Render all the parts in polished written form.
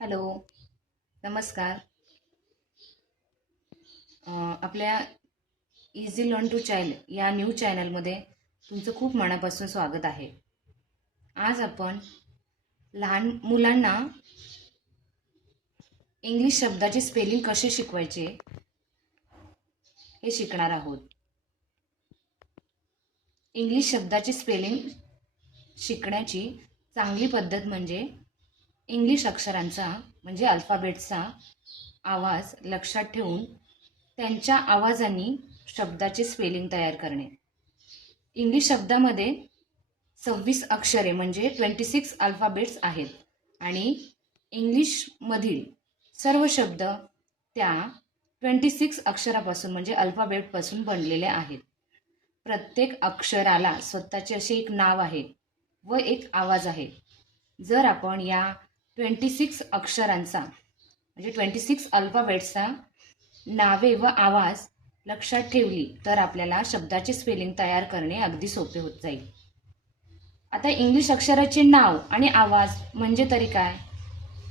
Hello, नमस्कार. आपल्या easy learn to child या न्यू चॅनलमध्ये तुमचं खूप मनापासून स्वागत आहे. आज आपण लहान मुलांना इंग्लिश शब्दाचे स्पेलिंग कसे शिकवायचे हे शिकणार आहोत. इंग्लिश शब्दाचे स्पेलिंग शिकण्याची चांगली पद्धत म्हणजे इंग्लिश अक्षरांचा म्हणजे अल्फाबेटचा आवाज लक्षात ठेवून त्यांच्या आवाजांनी शब्दाचे स्पेलिंग तयार करणे. इंग्लिश शब्दामध्ये 26 अक्षरे म्हणजे 26 अल्फाबेट्स आहेत आणि इंग्लिशमधील सर्व शब्द त्या 26 अक्षरापासून म्हणजे अल्फाबेटपासून बनलेले आहेत. प्रत्येक अक्षराला स्वतःचे असे एक नाव आहे व एक आवाज आहे. जर आपण या 26 अक्षरांचा म्हणजे 26 अल्फाबेट्सचा नावे व आवाज लक्षात ठेवली तर आपल्याला शब्दाचे स्पेलिंग तयार करणे अगदी सोपे होत जाईल. आता इंग्लिश अक्षराचे नाव आणि आवाज म्हणजे तरी काय?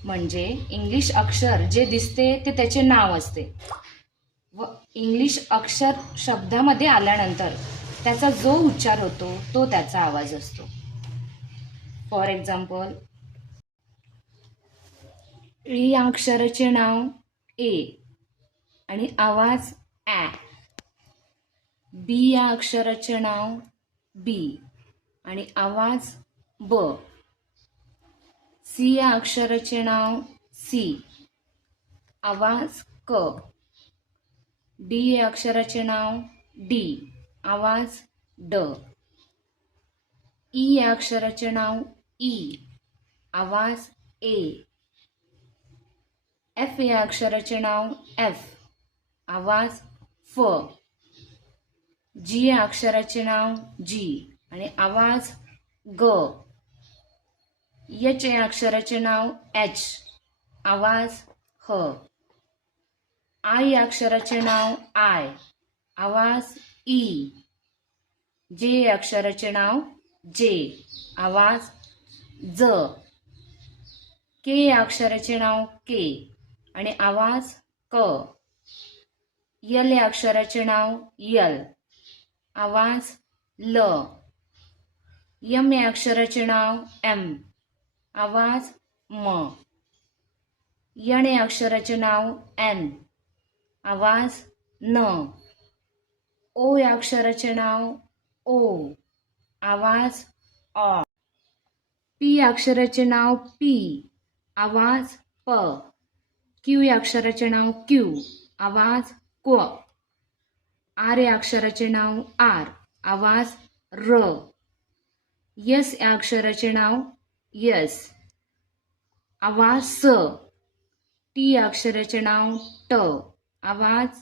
म्हणजे इंग्लिश अक्षर जे दिसते ते त्याचे नाव असते व इंग्लिश अक्षर शब्दामध्ये आल्यानंतर त्याचा जो उच्चार होतो तो त्याचा आवाज असतो. फॉर एक्झाम्पल, या अक्षराचे नाव ए आणि आवाज ॲ. बी या अक्षराचे नाव बी आणि आवाज ब. सी या अक्षराचे नाव सी, आवाज क. डी या अक्षराचे नाव डी, आवाज ड. ई या अक्षराचे नाव ई, आवाज ए. एफ या अक्षराचे नाव एफ, आवाज फ. जी या अक्षराचे नाव जी आणि आवाज ग. एच या अक्षराचे नाव एच, आवाज ह. आय या अक्षराचे नाव आय, आवाज ई. जे या अक्षराचे नाव जे, आवाज ज. के या अक्षराचे नाव के आणि आवाज क. यल या अक्षराचे नाव यल, आवाज ल. यम या अक्षराचे नाव एम, आवाज म. यण या अक्षराचे नाव एन, आवाज न. ओ या अक्षराचे नाव ओ, आवाज ऑ. पी या अक्षराचे नाव पी, आवाज प. क्यू या अक्षराचे नाव क्यू, आवाज क्व. आर या अक्षराचे नाव आर, आवाज र. यस या अक्षराचे नाव यस, आवाज स. टी या अक्षराचे नाव ट, आवाज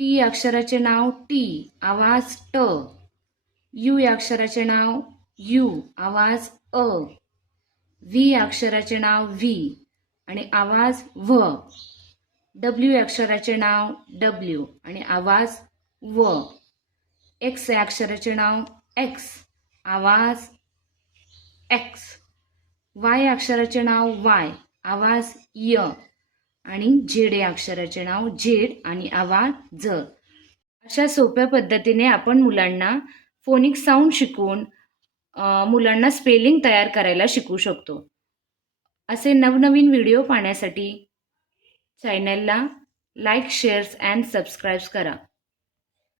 टी या अक्षराचे नाव टी, आवाज ट. यू या अक्षराचे नाव यू, आवाज अ. व्ही या अक्षराचे नाव व्ही आणि आवाज व्ह. डब्ल्यू या अक्षराचे नाव डब्ल्यू आणि आवाज व. एक्स या अक्षराचे नाव एक्स, आवाज एक्स. वाय या अक्षराचे नाव वाय, आवाज य. आणि झेड या अक्षराचे नाव झेड आणि आवाज ज. अशा सोप्या पद्धतीने आपण मुलांना फोनिक साऊंड शिकवून मुलांना स्पेलिंग तयार करायला शिकवू शकतो. असे नवनवीन व्हिडिओ पाहण्यासाठी चॅनलला लाईक, शेअर्स अँड सबस्क्राईब करा.